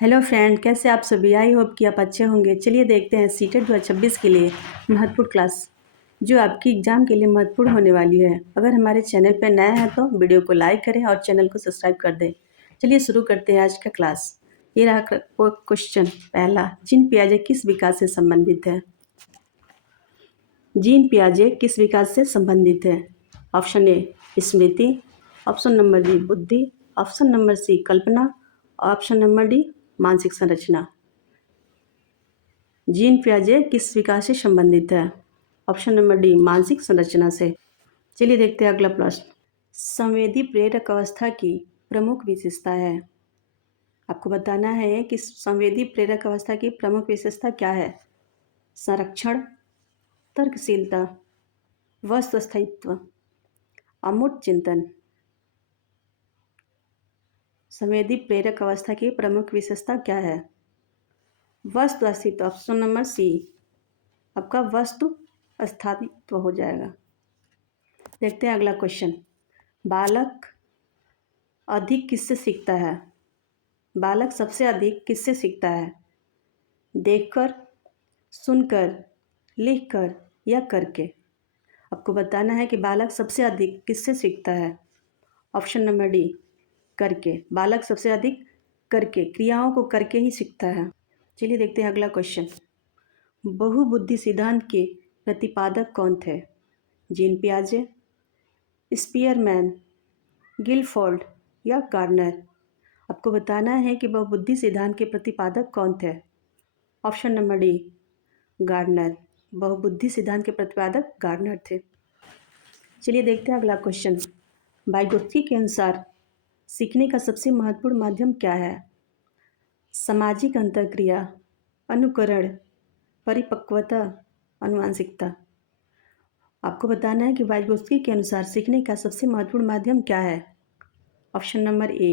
Hello friend, कैसे आप सभी। आई होप कि आप अच्छे होंगे। चलिए देखते हैं सीटेट 2026 के लिए महत्वपूर्ण क्लास जो आपकी एग्ज़ाम के लिए महत्वपूर्ण होने वाली है। अगर हमारे चैनल पर नया है तो वीडियो को लाइक करें और चैनल को सब्सक्राइब कर दें। चलिए शुरू करते हैं आज का क्लास। ये रहा क्वेश्चन पहला, जीन पियाजे किस विकास से संबंधित है। जीन पियाजे किस विकास से संबंधित है। ऑप्शन ए स्मृति, ऑप्शन नंबर बी बुद्धि, ऑप्शन नंबर सी कल्पना, ऑप्शन नंबर डी मानसिक संरचना। जीन पियाजे किस विकास से संबंधित है। ऑप्शन नंबर डी मानसिक संरचना से। चलिए देखते हैं अगला प्रश्न। संवेदी प्रेरक अवस्था की प्रमुख विशेषता है। आपको बताना है कि संवेदी प्रेरक अवस्था की प्रमुख विशेषता क्या है। संरक्षण, तर्कशीलता, वस्तु स्थायित्व, अमूर्त चिंतन। संवेदी प्रेरक अवस्था की प्रमुख विशेषता क्या है। वस्तु अस्तित्व, ऑप्शन नंबर सी आपका वस्तु स्थायित्व हो जाएगा। देखते हैं अगला क्वेश्चन। बालक अधिक किससे सीखता है। बालक सबसे अधिक किससे सीखता है। देखकर, सुनकर, लिखकर या करके। आपको बताना है कि बालक सबसे अधिक किससे सीखता है। ऑप्शन नंबर डी करके। बालक सबसे अधिक करके, क्रियाओं को करके ही सीखता है। चलिए देखते हैं अगला क्वेश्चन। बहुबुद्धि सिद्धांत के प्रतिपादक कौन थे। जीन पियाजे, स्पीयरमैन, गिलफोर्ड या गार्डनर। आपको बताना है कि बहुबुद्धि सिद्धांत के प्रतिपादक कौन थे। Option number D Gardner. बहुबुद्धि सिद्धांत के प्रतिपादक गार्डनर थे। चलिए देखते हैं अगला क्वेश्चन। वाइगोत्स्की के अनुसार सीखने का सबसे महत्वपूर्ण माध्यम क्या है। सामाजिक अंतःक्रिया, अनुकरण, परिपक्वता, आनुवंशिकता। आपको बताना है कि वाइगोत्स्की के अनुसार सीखने का सबसे महत्वपूर्ण माध्यम क्या है। ऑप्शन नंबर ए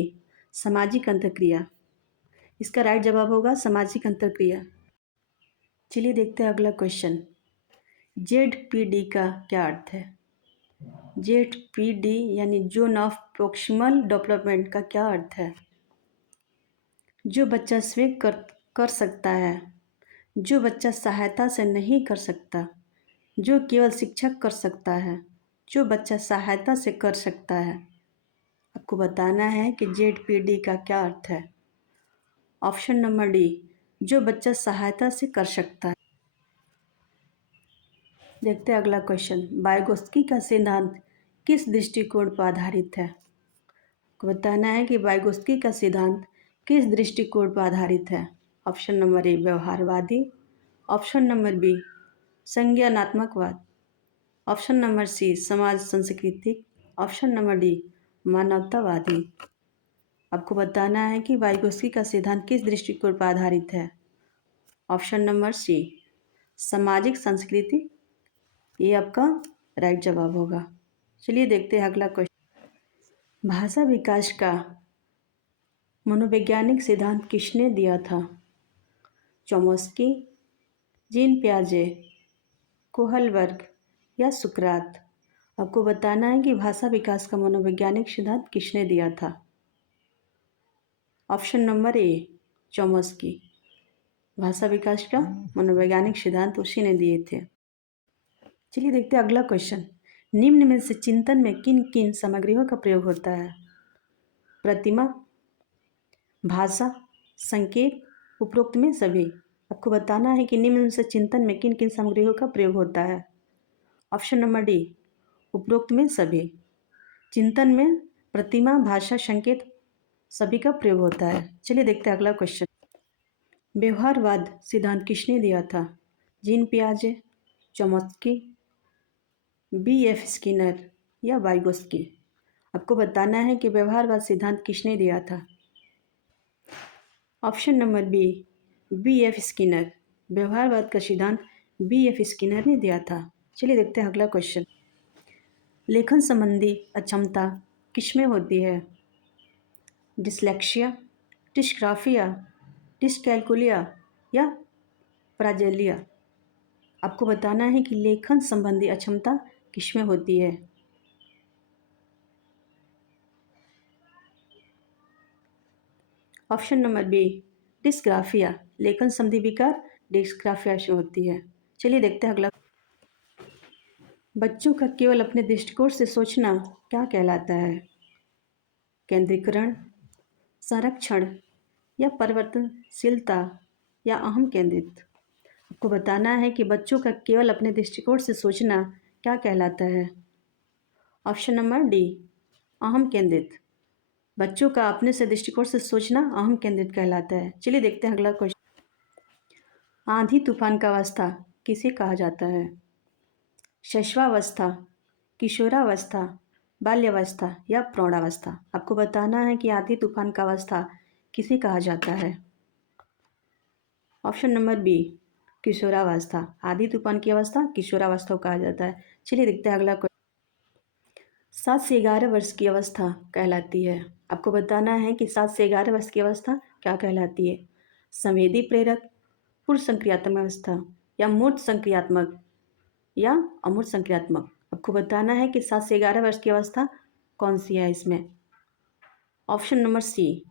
सामाजिक अंतःक्रिया। इसका राइट जवाब होगा सामाजिक अंतःक्रिया। चलिए देखते हैं अगला क्वेश्चन। ZPD का क्या अर्थ है। ZPD यानी जोन ऑफ प्रोक्सिमल डेवलपमेंट का क्या अर्थ है। जो बच्चा स्वयं कर सकता है, जो बच्चा सहायता से नहीं कर सकता, जो केवल शिक्षक कर सकता है, जो बच्चा सहायता से कर सकता है। आपको बताना है कि ZPD का क्या अर्थ है। ऑप्शन नंबर डी जो बच्चा सहायता से कर सकता है। देखते हैं अगला क्वेश्चन। वाइगोत्स्की का सिद्धांत किस दृष्टिकोण पर आधारित है। आपको बताना है कि वाइगोत्स्की का सिद्धांत किस दृष्टिकोण पर आधारित है। ऑप्शन नंबर ए व्यवहारवादी, ऑप्शन नंबर बी संज्ञानात्मकवाद, ऑप्शन नंबर सी समाज सांस्कृतिक, ऑप्शन नंबर डी मानवतावादी। आपको बताना है कि वाइगोत्स्की का सिद्धांत किस दृष्टिकोण पर आधारित है। ऑप्शन नंबर सी सामाजिक संस्कृति, ये आपका राइट जवाब होगा। चलिए देखते हैं अगला क्वेश्चन। भाषा विकास का मनोवैज्ञानिक सिद्धांत किसने दिया था। चोम्स्की, जीन पियाजे, कोहलबर्ग या सुकरात। आपको बताना है कि भाषा विकास का मनोवैज्ञानिक सिद्धांत किसने दिया था। ऑप्शन नंबर ए चोम्स्की। भाषा विकास का मनोवैज्ञानिक सिद्धांत उसी ने दिए थे। चलिए देखते हैं अगला क्वेश्चन। निम्न में से चिंतन में किन किन सामग्रियों का प्रयोग होता है। प्रतिमा, भाषा, संकेत, उपरोक्त में सभी। आपको बताना है कि निम्न में से चिंतन में किन किन सामग्रियों का प्रयोग होता है। ऑप्शन नंबर डी उपरोक्त में सभी। चिंतन में प्रतिमा, भाषा, संकेत सभी का प्रयोग होता है। चलिए देखते हैं अगला क्वेश्चन। व्यवहारवाद सिद्धांत किसने दिया था। जीन पियाजे, चोम्स्की, BF स्किनर या वाइगोत्स्की। आपको बताना है कि व्यवहारवाद सिद्धांत किसने दिया था। Option number B BF Skinner. व्यवहारवाद का सिद्धांत BF स्किनर ने दिया था। चलिए देखते हैं अगला क्वेश्चन। लेखन संबंधी अक्षमता किसमें होती है। डिसलेक्सिया, डिस्ग्राफिया, डिस्कैल्कुलिया या प्राजेलिया। आपको बताना है कि लेखन संबंधी अक्षमता किसमें होती है। ऑप्शन नंबर बी डिस्ग्राफिया लेखन संधि विकार डिस्ग्राफिया से होती है। चलिए देखते हैं अगला। बच्चों का केवल अपने दृष्टिकोण से सोचना क्या कहलाता है? केंद्रीकरण, संरक्षण या परिवर्तनशीलता या अहम केंद्रित। आपको बताना है कि बच्चों का केवल अपने दृष्टिकोण से सोचना क्या कहलाता है? ऑप्शन नंबर डी, अहम केंद्रित। बच्चों का अपने से दृष्टिकोण से सोचना अहम केंद्रित कहलाता है। चलिए देखते हैं अगला क्वेश्चन। आंधी तूफान का अवस्था किसे कहा जाता है? शैशवावस्था, किशोरावस्था, बाल्यावस्था या प्रौढ़ावस्था। आपको बताना है कि आंधी तूफान का अवस्था किसे कहा जाता है? ऑप्शन नंबर बी, किशोरावस्था। आंधी तूफान की अवस्था किशोरावस्था को कहा जाता है। चलिए देखते हैं अगला क्वेश्चन। 7 से 11 वर्ष की अवस्था कहलाती है। आपको बताना है कि 7 से 11 वर्ष की अवस्था क्या कहलाती है? संवेदी प्रेरक, पूर्व संक्रियात्मक अवस्था या मूर्त संक्रियात्मक या अमूर्त संक्रियात्मक। आपको बताना है कि 7 से 11 वर्ष की अवस्था कौन सी है इसमें? ऑप्शन नंबर सी,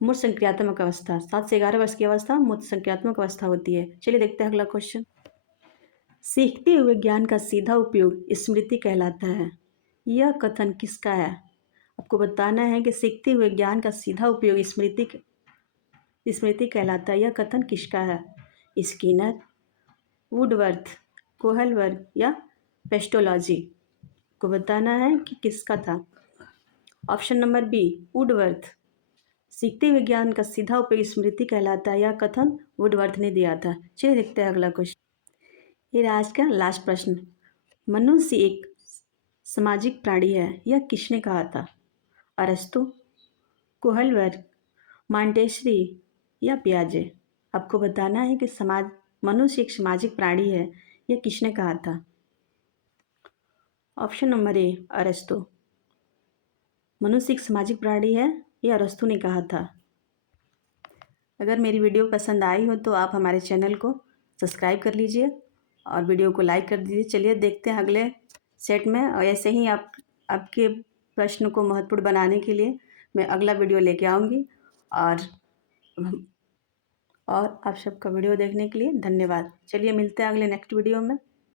मूर्त संक्रियात्मक अवस्था। 7 से 11 वर्ष की अवस्था मूर्त संक्रियात्मक अवस्था होती है। चलिए देखते हैं अगला क्वेश्चन। सीखते हुए ज्ञान का सीधा उपयोग स्मृति कहलाता है। यह कथन किसका है? आपको बताना है कि सीखते हुए ज्ञान का सीधा उपयोग स्मृति कहलाता है। यह कथन किसका है? स्किनर, वुडवर्थ, कोहलबर्ग या पेस्टोलॉजी। को बताना है कि किसका था। Option number B, Woodworth. सीखते हुए ज्ञान का सीधा उपयोग स्मृति कहलाता है। यह कथन वुडवर्थ ने दिया था। चलिए देखते हैं अगला क्वेश्चन। ये आज का लास्ट प्रश्न। मनुष्य एक सामाजिक प्राणी है, यह किसने कहा था? अरस्तु, कोहलबर्ग, मॉन्टेस्क्यू या पियाजे। आपको बताना है कि मनुष्य एक सामाजिक प्राणी है, यह किसने कहा था? ऑप्शन नंबर ए, अरस्तु। मनुष्य एक सामाजिक प्राणी है, यह अरस्तु ने कहा था। अगर मेरी वीडियो पसंद आई हो तो आप हमारे चैनल को सब्सक्राइब कर लीजिए और वीडियो को लाइक कर दीजिए। चलिए देखते हैं अगले सेट में, और ऐसे ही आपके प्रश्न को महत्वपूर्ण बनाने के लिए मैं अगला वीडियो लेके आऊँगी। और आप सबका वीडियो देखने के लिए धन्यवाद। चलिए मिलते हैं अगले नेक्स्ट वीडियो में।